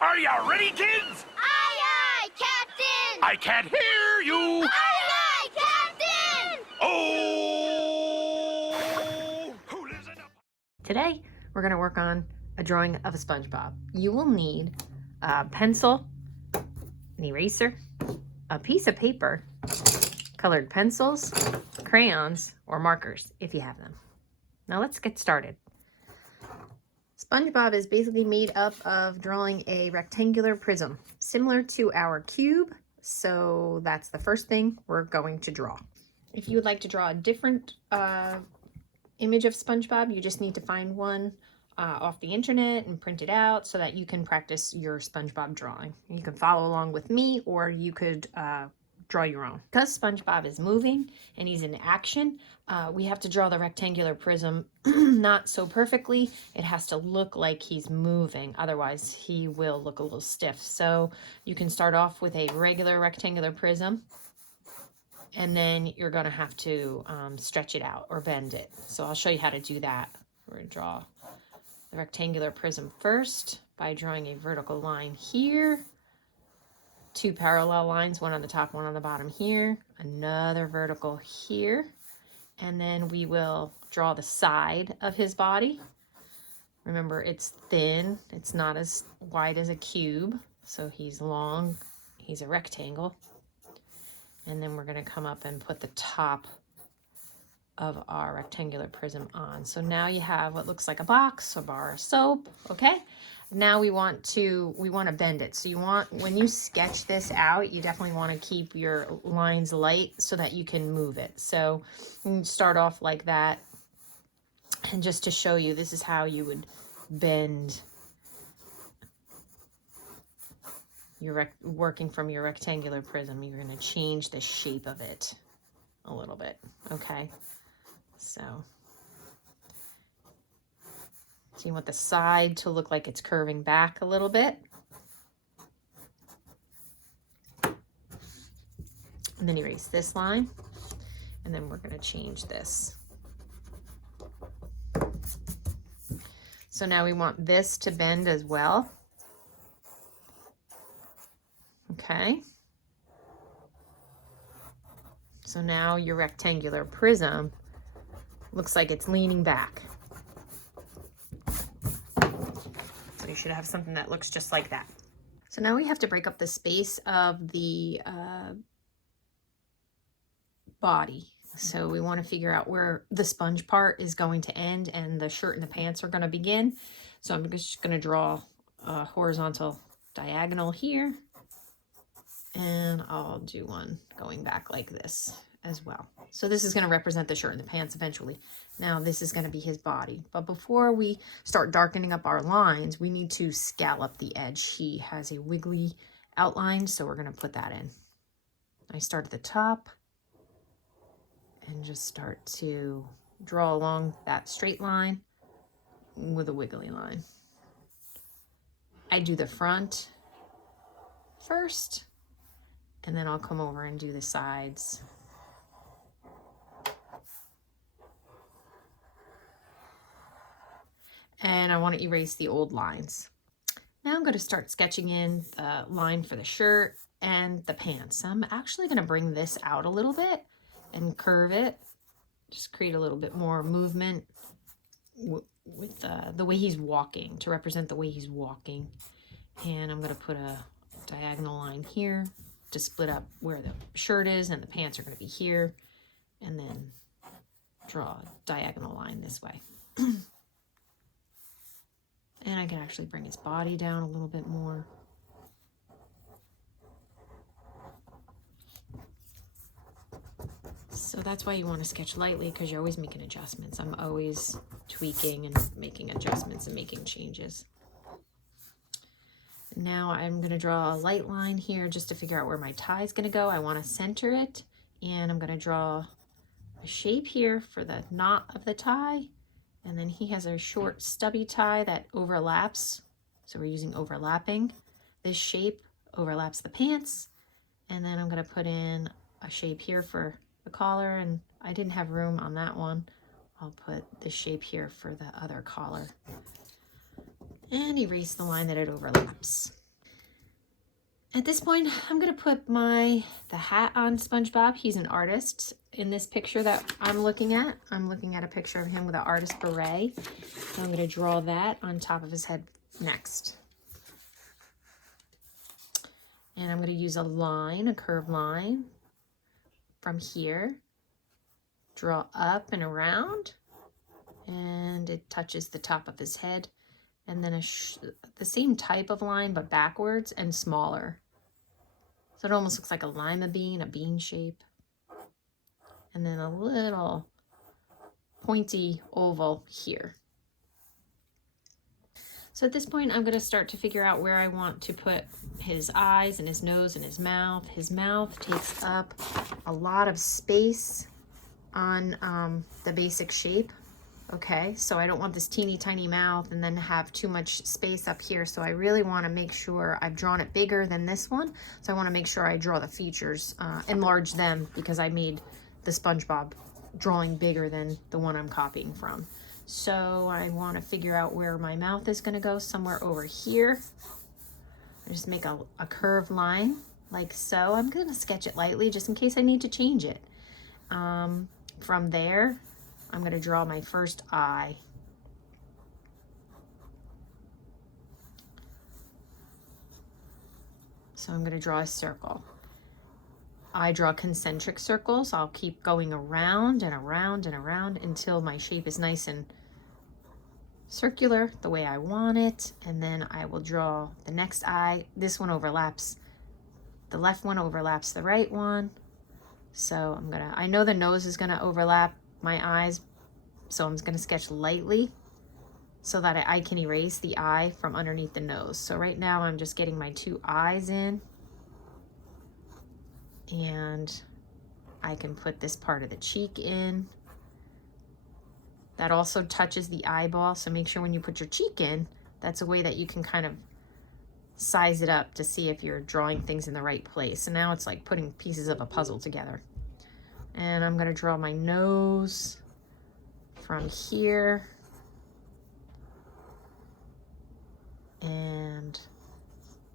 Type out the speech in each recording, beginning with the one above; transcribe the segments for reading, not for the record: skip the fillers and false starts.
Are you ready, kids? Aye, aye, Captain! I can't hear you! Aye, aye, Captain! Oh! Who lives in a... Today, we're going to work on a drawing of a SpongeBob. You will need a pencil, an eraser, a piece of paper, colored pencils, crayons, or markers if you have them. Now let's get started. SpongeBob is basically made up of drawing a rectangular prism, similar to our cube, so that's the first thing we're going to draw. If you would like to draw a different image of SpongeBob, you just need to find one off the internet and print it out so that you can practice your SpongeBob drawing. You can follow along with me, or you could draw your own. Because SpongeBob is moving and he's in action, we have to draw the rectangular prism not so perfectly. It has to look like he's moving, otherwise he will look a little stiff. So you can start off with a regular rectangular prism, and then you're going to have to stretch it out or bend it. So I'll show you how to do that. We're going to draw the rectangular prism first by drawing a vertical line here, two parallel lines, one on the top, one on the bottom here, another vertical here, and then we will draw the side of his body. Remember, it's thin, it's not as wide as a cube, so he's long, he's a rectangle. And then we're going to come up and put the top of our rectangular prism on. So now you have what looks like a box, a bar of soap, okay? Now we want to bend it. So you want, when you sketch this out, you definitely want to keep your lines light so that you can move it. So you can start off like that. And just to show you, this is how you would bend your working from your rectangular prism. You're going to change the shape of it a little bit, okay? So you want the side to look like it's curving back a little bit. And then erase this line, and then we're going to change this. So now we want this to bend as well. Okay. So now your rectangular prism looks like it's leaning back. So you should have something that looks just like that. So now we have to break up the space of the body. So we want to figure out where the sponge part is going to end and the shirt and the pants are going to begin. So I'm just going to draw a horizontal diagonal here. And I'll do one going back like this as well. So this is going to represent the shirt and the pants eventually. Now this is going to be his body. But before we start darkening up our lines, we need to scallop the edge. He has a wiggly outline, so we're going to put that in. I start at the top and just start to draw along that straight line with a wiggly line. I do the front first, and then I'll come over and do the sides. And I want to erase the old lines. Now I'm going to start sketching in the line for the shirt and the pants. I'm actually going to bring this out a little bit and curve it. Just create a little bit more movement with the way he's walking, to represent the way he's walking. And I'm going to put a diagonal line here to split up where the shirt is, and the pants are going to be here, and then draw a diagonal line this way. And I can actually bring his body down a little bit more. So that's why you want to sketch lightly, because you're always making adjustments. I'm always tweaking and making adjustments and making changes. Now I'm going to draw a light line here just to figure out where my tie is going to go. I want to center it, and I'm going to draw a shape here for the knot of the tie. And then he has a short stubby tie that overlaps. So we're using overlapping. This shape overlaps the pants. And then I'm going to put in a shape here for the collar, and I didn't have room on that one. I'll put this shape here for the other collar. And erase the line that it overlaps. At this point, I'm gonna put the hat on SpongeBob. He's an artist. In this picture that I'm looking at a picture of him with an artist beret. So I'm gonna draw that on top of his head next. And I'm gonna use a line, a curved line from here. Draw up and around, and it touches the top of his head. And then the same type of line, but backwards and smaller. So it almost looks like a lima bean, a bean shape. And then a little pointy oval here. So at this point, I'm gonna start to figure out where I want to put his eyes and his nose and his mouth. His mouth takes up a lot of space on the basic shape. Okay, so I don't want this teeny tiny mouth and then have too much space up here. So I really want to make sure I've drawn it bigger than this one. So I want to make sure I draw the features, enlarge them, because I made the SpongeBob drawing bigger than the one I'm copying from. So I want to figure out where my mouth is going to go, somewhere over here. I just make a curved line like so. I'm going to sketch it lightly just in case I need to change it. From there, I'm going to draw my first eye. So I'm going to draw a circle. I draw concentric circles. I'll keep going around and around and around until my shape is nice and circular the way I want it. And then I will draw the next eye. This one overlaps. The left one overlaps the right one. So I know the nose is gonna overlap my eyes, so I'm gonna sketch lightly so that I can erase the eye from underneath the nose. So right now I'm just getting my two eyes in, and I can put this part of the cheek in. That also touches the eyeball, so make sure when you put your cheek in, that's a way that you can kind of size it up to see if you're drawing things in the right place. And now it's like putting pieces of a puzzle together. And I'm going to draw my nose from here. And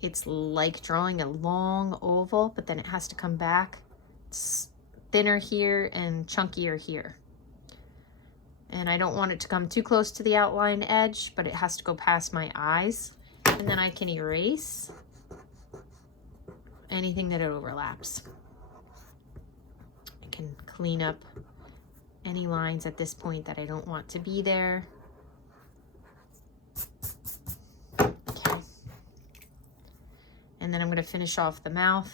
it's like drawing a long oval, but then it has to come back. It's thinner here and chunkier here. And I don't want it to come too close to the outline edge, but it has to go past my eyes. And then I can erase anything that it overlaps. I can clean up any lines at this point that I don't want to be there. Okay. And then I'm going to finish off the mouth.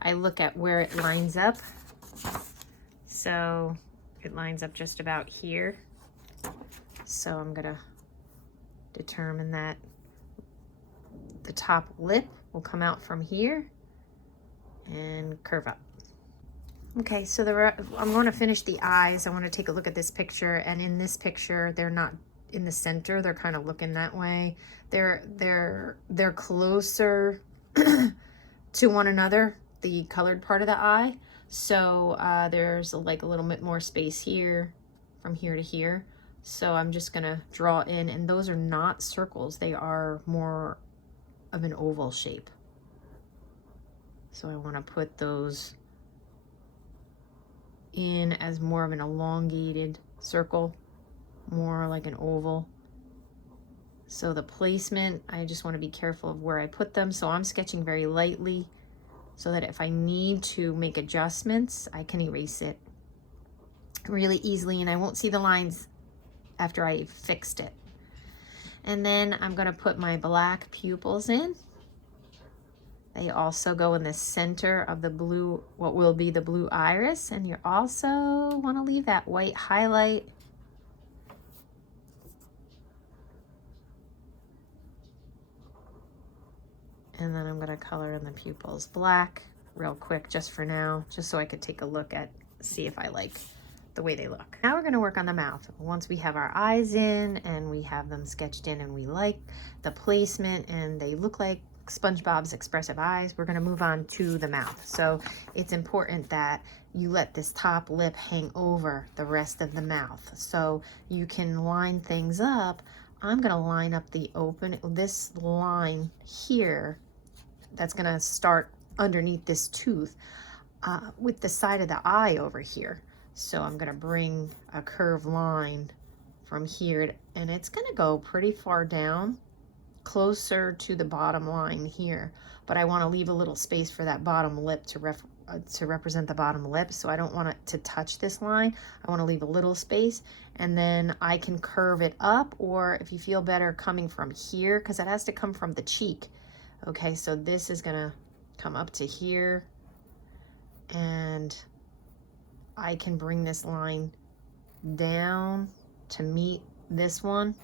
I look at where it lines up. So it lines up just about here. So I'm going to determine that the top lip will come out from here and curve up. Okay, so I'm going to finish the eyes. I want to take a look at this picture, and in this picture, they're not in the center. They're kind of looking that way. They're closer to one another, the colored part of the eye. So there's like a little bit more space here, from here to here. So I'm just gonna draw in, and those are not circles. They are more of an oval shape. So I want to put those in as more of an elongated circle, more like an oval. So the placement, I just want to be careful of where I put them. So I'm sketching very lightly so that if I need to make adjustments, I can erase it really easily, and I won't see the lines after I fixed it. And then I'm going to put my black pupils in. They also go in the center of the blue, what will be the blue iris, and you also want to leave that white highlight. And then I'm going to color in the pupils black real quick just for now, just so I could take a look at, see if I like the way they look. Now we're going to work on the mouth. Once we have our eyes in and we have them sketched in and we like the placement and they look like SpongeBob's expressive eyes, we're going to move on to the mouth. So it's important that you let this top lip hang over the rest of the mouth so you can line things up. I'm going to line up this line here that's gonna start underneath this tooth with the side of the eye over here. So I'm gonna bring a curved line from here, and it's gonna go pretty far down, closer to the bottom line here. But I want to leave a little space for that bottom lip to represent the bottom lip. So I don't want it to touch this line. I want to leave a little space, and then I can curve it up, or if you feel better coming from here, because it has to come from the cheek. Okay, so this is gonna come up to here, and I can bring this line down to meet this one.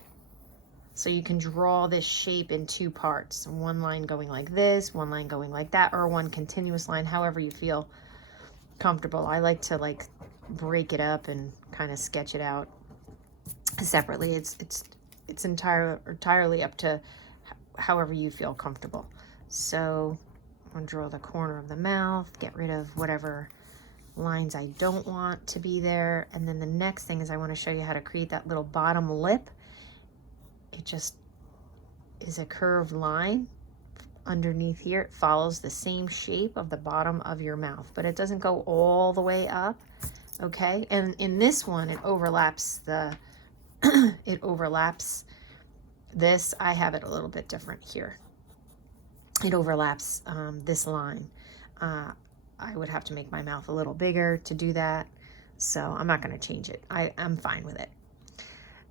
So you can draw this shape in two parts, one line going like this, one line going like that, or one continuous line, however you feel comfortable. I like to like break it up and kind of sketch it out separately. It's entirely up to however you feel comfortable. So I'm gonna draw the corner of the mouth, get rid of whatever lines I don't want to be there. And then the next thing is I want to show you how to create that little bottom lip. It just is a curved line underneath here. It follows the same shape of the bottom of your mouth, but it doesn't go all the way up. Okay, and in this one it overlaps the it overlaps this. I have it a little bit different here. It overlaps this line. I would have to make my mouth a little bigger to do that, so I'm not going to change it. I'm fine with it.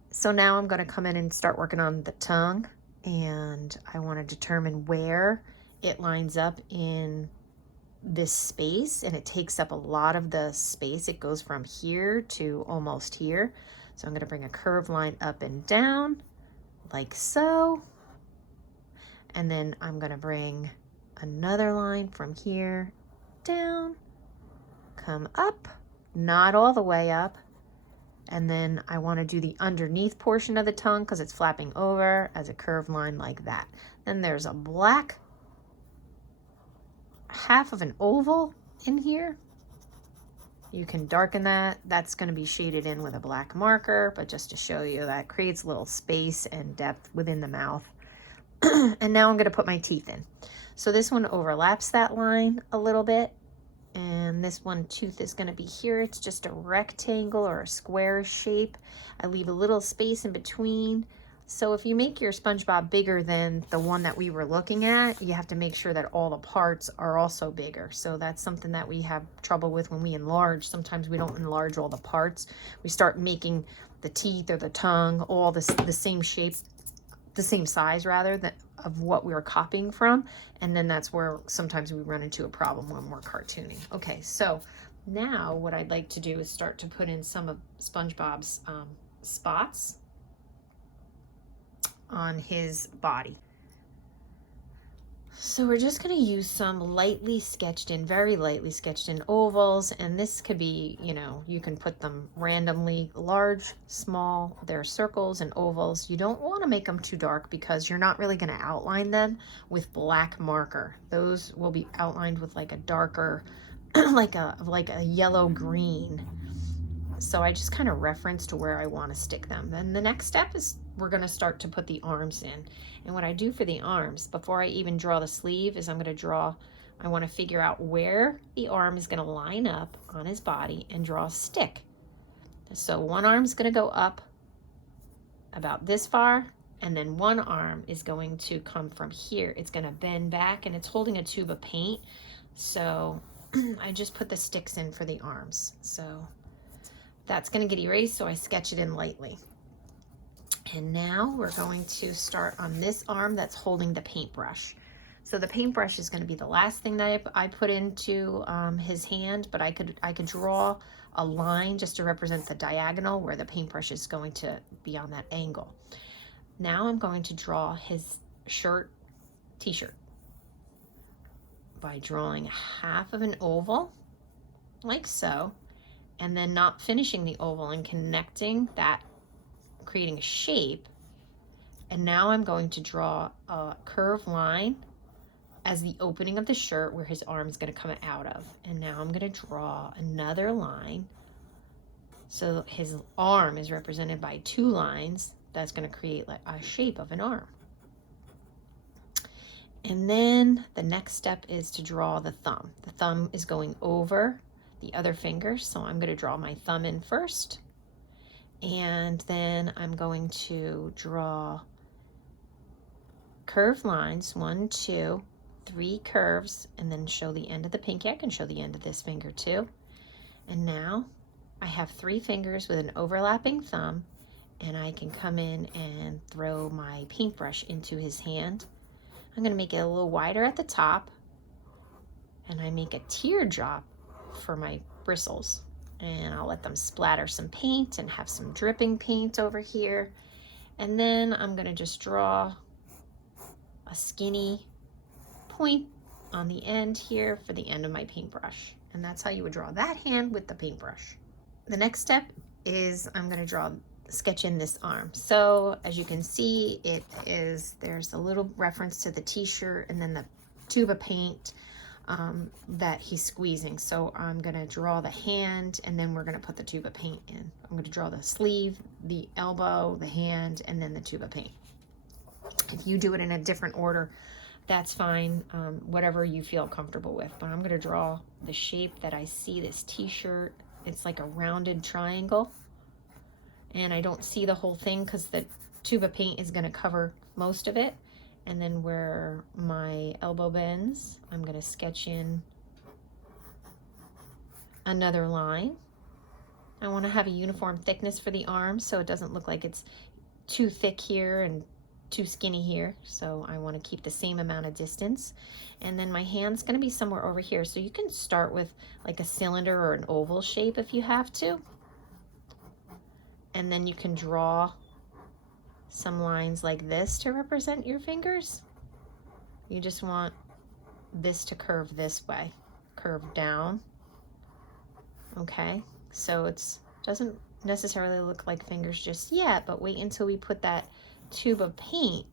So now I'm going to come in and start working on the tongue, and I want to determine where it lines up in this space, and it takes up a lot of the space. It goes from here to almost here. So I'm going to bring a curved line up and down like so, and then I'm going to bring another line from here down, come up, not all the way up. And then I want to do the underneath portion of the tongue because it's flapping over as a curved line like that. Then there's a black half of an oval in here. You can darken that. That's going to be shaded in with a black marker, but just to show you, that creates a little space and depth within the mouth. And now I'm going to put my teeth in. So this one overlaps that line a little bit. And this one tooth is going to be here. It's just a rectangle or a square shape. I leave a little space in between. So if you make your Spongebob bigger than the one that we were looking at, you have to make sure that all the parts are also bigger. So that's something that we have trouble with when we enlarge. Sometimes we don't enlarge all the parts. We start making the teeth or the tongue all the same shape, the same size rather, of what we were copying from, and then that's where sometimes we run into a problem when we're cartooning. Okay, so now what I'd like to do is start to put in some of SpongeBob's spots on his body. So we're just going to use some lightly sketched in, very lightly sketched in ovals, and this could be, you know, you can put them randomly, large, small. They're circles and ovals. You don't want to make them too dark because you're not really going to outline them with black marker. Those will be outlined with like a darker, like a yellow green. So I just kind of reference to where I want to stick them. Then the next step is we're going to start to put the arms in. And what I do for the arms, before I even draw the sleeve, is I want to figure out where the arm is going to line up on his body and draw a stick. So one arm is going to go up about this far, and then one arm is going to come from here. It's going to bend back, and it's holding a tube of paint. So I just put the sticks in for the arms. So that's going to get erased, so I sketch it in lightly. And now we're going to start on this arm that's holding the paintbrush. So the paintbrush is going to be the last thing that I put into his hand, but I could draw a line just to represent the diagonal where the paintbrush is going to be on that angle. Now I'm going to draw his t-shirt by drawing half of an oval like so, and then not finishing the oval and connecting that, creating a shape. And now I'm going to draw a curved line as the opening of the shirt where his arm is going to come out of. And now I'm going to draw another line. So his arm is represented by two lines. That's going to create like a shape of an arm. And then the next step is to draw the thumb. The thumb is going over the other finger, so I'm going to draw my thumb in first. And then I'm going to draw curved lines, 1, 2, 3 curves, and then show the end of the pinky. I can show the end of this finger too. And now I have 3 fingers with an overlapping thumb, and I can come in and throw my paintbrush into his hand. I'm going to make it a little wider at the top, and I make a teardrop for my bristles, and I'll let them splatter some paint and have some dripping paint over here. And then I'm going to just draw a skinny point on the end here for the end of my paintbrush. And that's how you would draw that hand with the paintbrush. The next step is I'm going to sketch in this arm. So as you can see, there's a little reference to the t-shirt and then the tube of paint that he's squeezing. So I'm going to draw the hand, and then we're going to put the tube of paint in. I'm going to draw the sleeve, the elbow, the hand, and then the tube of paint. If you do it in a different order, that's fine, whatever you feel comfortable with. But I'm going to draw the shape that I see this t-shirt. It's like a rounded triangle, and I don't see the whole thing because the tube of paint is going to cover most of it. And then where my elbow bends, I'm going to sketch in another line. I want to have a uniform thickness for the arm so it doesn't look like it's too thick here and too skinny here. So I want to keep the same amount of distance. And then my hand's going to be somewhere over here. So you can start with like a cylinder or an oval shape if you have to. And then you can draw some lines like this to represent your fingers. You just want this to curve this way, curve down. Okay, so it doesn't necessarily look like fingers just yet, but wait until we put that tube of paint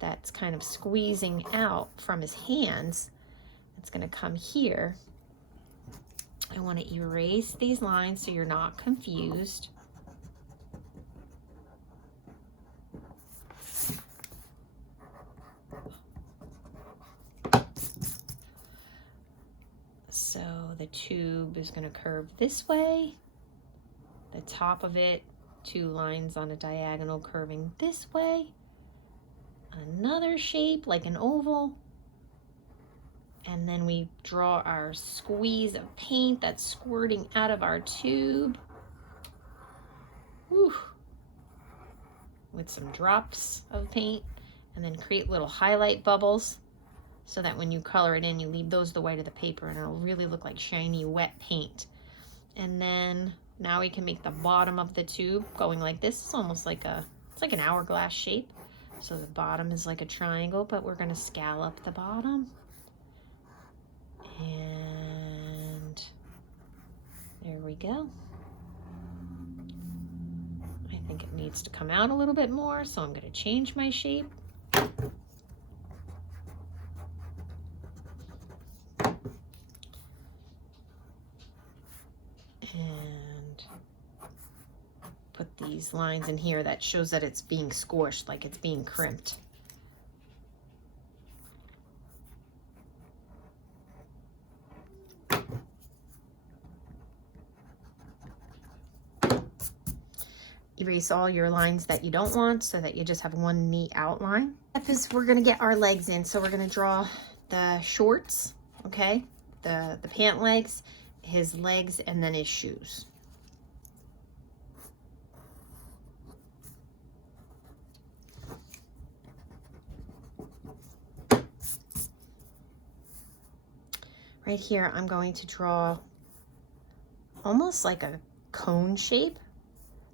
that's kind of squeezing out from his hands. It's going to come here. I want to erase these lines so you're not confused. So the tube is going to curve this way. The top of it, 2 lines on a diagonal curving this way. Another shape like an oval. And then we draw our squeeze of paint that's squirting out of our tube. Whew. With some drops of paint. And then create little highlight bubbles, so that when you color it in, you leave those the white of the paper and it'll really look like shiny, wet paint. And then now we can make the bottom of the tube going like this. It's almost like it's like an hourglass shape. So the bottom is like a triangle, but we're gonna scallop the bottom. And there we go. I think it needs to come out a little bit more, so I'm gonna change my shape. And put these lines in here that shows that it's being squished, like it's being crimped. Erase all your lines that you don't want so that you just have one neat outline. Next, we're going to get our legs in. So we're going to draw the shorts, okay? The pant legs, his legs, and then his shoes. Right here, I'm going to draw almost like a cone shape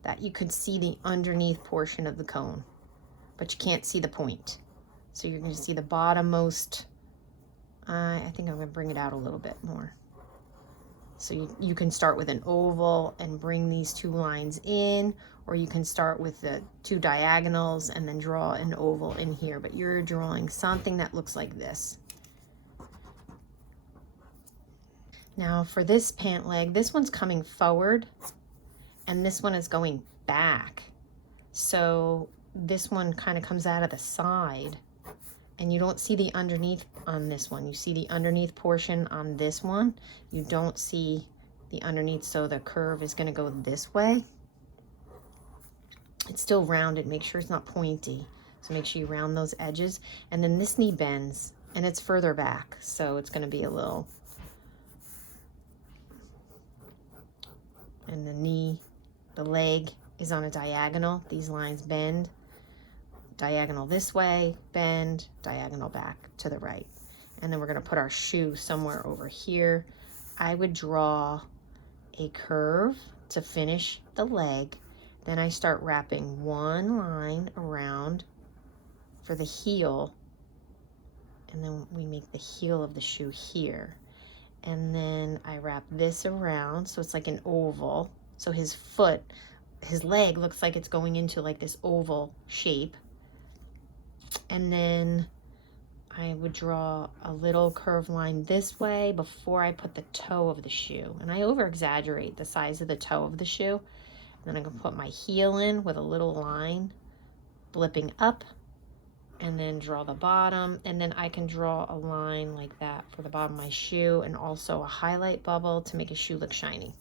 that you could see the underneath portion of the cone, but you can't see the point. So you're going to see the bottommost. I think I'm going to bring it out a little bit more. So you can start with an oval and bring these 2 lines in, or you can start with the 2 diagonals and then draw an oval in here, but you're drawing something that looks like this. Now for this pant leg, this one's coming forward and this one is going back. So this one kind of comes out of the side And you don't see the underneath on this one. You see the underneath portion on this one. You don't see the underneath, so the curve is gonna go this way. It's still rounded, make sure it's not pointy. So make sure you round those edges. And then this knee bends and it's further back. So it's gonna be a little, and the leg is on a diagonal. These lines bend. Diagonal this way, bend, diagonal back to the right. And then we're gonna put our shoe somewhere over here. I would draw a curve to finish the leg. Then I start wrapping one line around for the heel. And then we make the heel of the shoe here. And then I wrap this around, so it's like an oval. So his leg looks like it's going into like this oval shape. And then I would draw a little curved line this way before I put the toe of the shoe. And I over exaggerate the size of the toe of the shoe. Then I'm gonna put my heel in with a little line blipping up, and then draw the bottom. And then I can draw a line like that for the bottom of my shoe, and also a highlight bubble to make a shoe look shiny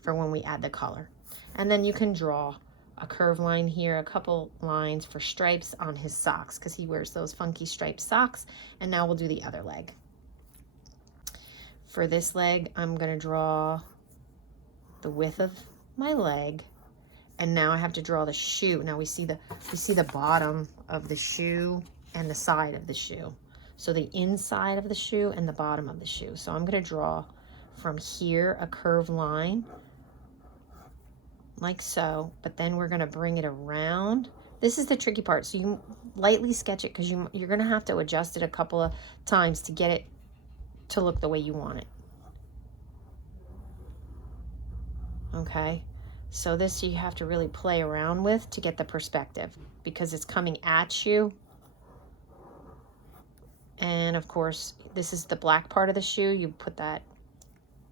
for when we add the color. And then you can draw a curved line here, a couple lines for stripes on his socks, because he wears those funky striped socks. And now we'll do the other leg. For this leg, I'm gonna draw the width of my leg, and now I have to draw the shoe. Now we see the bottom of the shoe and the side of the shoe. So the inside of the shoe and the bottom of the shoe. So I'm gonna draw from here a curved line like so, but then we're gonna bring it around. This is the tricky part, so you lightly sketch it, because you're gonna have to adjust it a couple of times to get it to look the way you want it. Okay, so this you have to really play around with to get the perspective, because it's coming at you. And of course, this is the black part of the shoe. You put that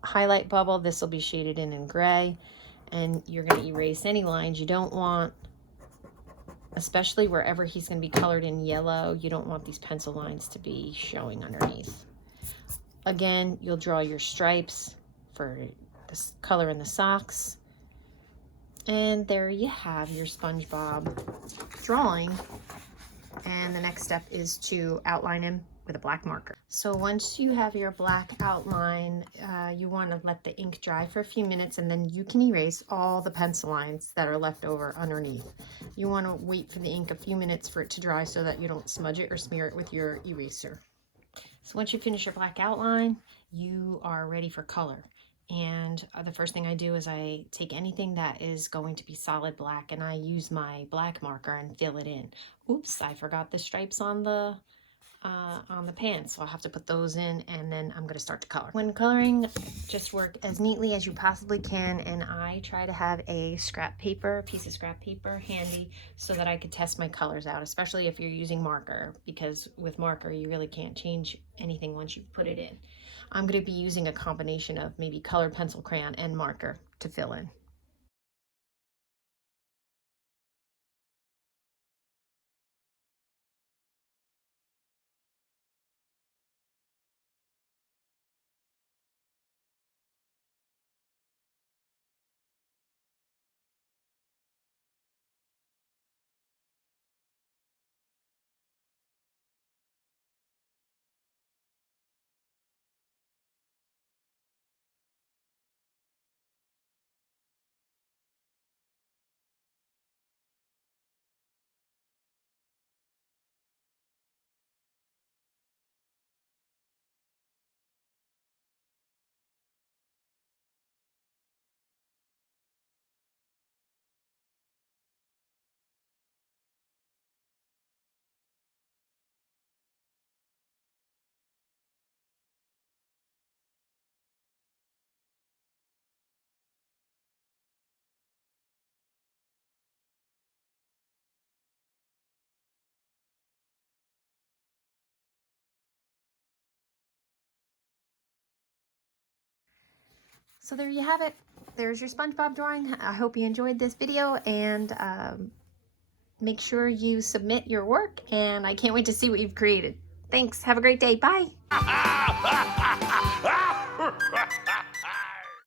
highlight bubble. This will be shaded in gray. And you're going to erase any lines you don't want, especially wherever he's going to be colored in yellow. You don't want these pencil lines to be showing underneath. Again, you'll draw your stripes for this color in the socks. And there you have your SpongeBob drawing. And the next step is to outline him with a black marker. So once you have your black outline, you want to let the ink dry for a few minutes, and then you can erase all the pencil lines that are left over underneath. You want to wait for the ink a few minutes for it to dry so that you don't smudge it or smear it with your eraser. So once you finish your black outline, you are ready for color. And the first thing I do is I take anything that is going to be solid black, and I use my black marker and fill it in. Oops, I forgot the stripes on the pants, so I'll have to put those in, and then I'm going to start to color. When coloring, just work as neatly as you possibly can, and I try to have a piece of scrap paper handy so that I could test my colors out, especially if you're using marker, because with marker you really can't change anything once you put it in. I'm going to be using a combination of maybe colored pencil crayon and marker to fill in. So there you have it. There's your SpongeBob drawing. I hope you enjoyed this video, and Make sure you submit your work, and I can't wait to see what you've created. Thanks. Have a great day. Bye.